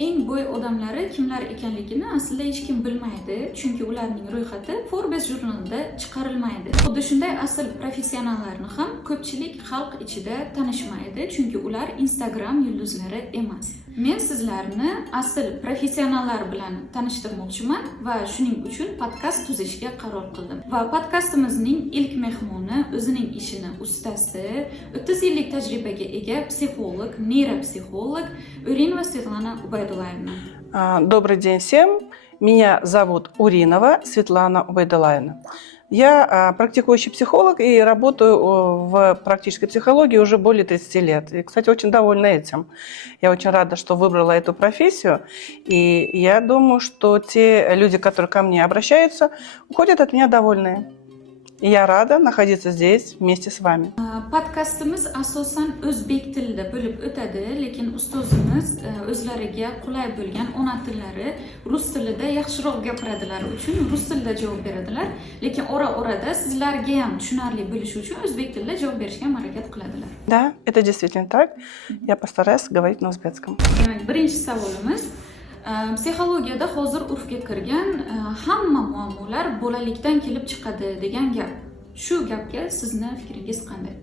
eng boy odamlari kimlar ekanligini aslida hech kim bilmaydi, chunki ularning ro'yxati Forbes jurnalida chiqarilmaydi. Xuddi shunday asl professionallarni ham ko'pchilik xalq ichida tanishmaydi, chunki ular Instagram yulduzlari emas. Men sizlarni asl professionallar bilan tanishtirmoqchiman va shuning uchun podkast tuzishga qaror qildim. Va podkastimizning ilk mehmoni o'zining ishini ustasi, 30 yillik tajribaga ega psixolog, neyropsixolog Urinova Svetlana Ubaydulayevna. Добрый день всем. Меня зовут Уринова Светлана Убайдулаевна. Я практикующий психолог и работаю в практической психологии уже более 30 лет. И, кстати, очень довольна этим. Я очень рада, что выбрала эту профессию. И я думаю, что те люди, которые ко мне обращаются, уходят от меня довольные. И я rada находиться здесь вместе с vami. Podkastimiz asosan o'zbek tilida bo'lib o'tadi, lekin ustozimiz o'zlariga qulay bo'lgan ona tillari rus tilida yaxshiroq gapiradilar uchun rus tilida javob beradilar, lekin ora-orada sizlarga ham tushunarli bo'lishi uchun o'zbek tilida javob berishga harakat qiladilar. Да, это действительно так. Я постараюсь говорить на узбекском. Demak, birinchi savolimiz psixologiyada hozir urfga kirgan hamma muammolar bolalikdan kelib chiqadi degan gap. Shu gapga sizni fikringiz qanday?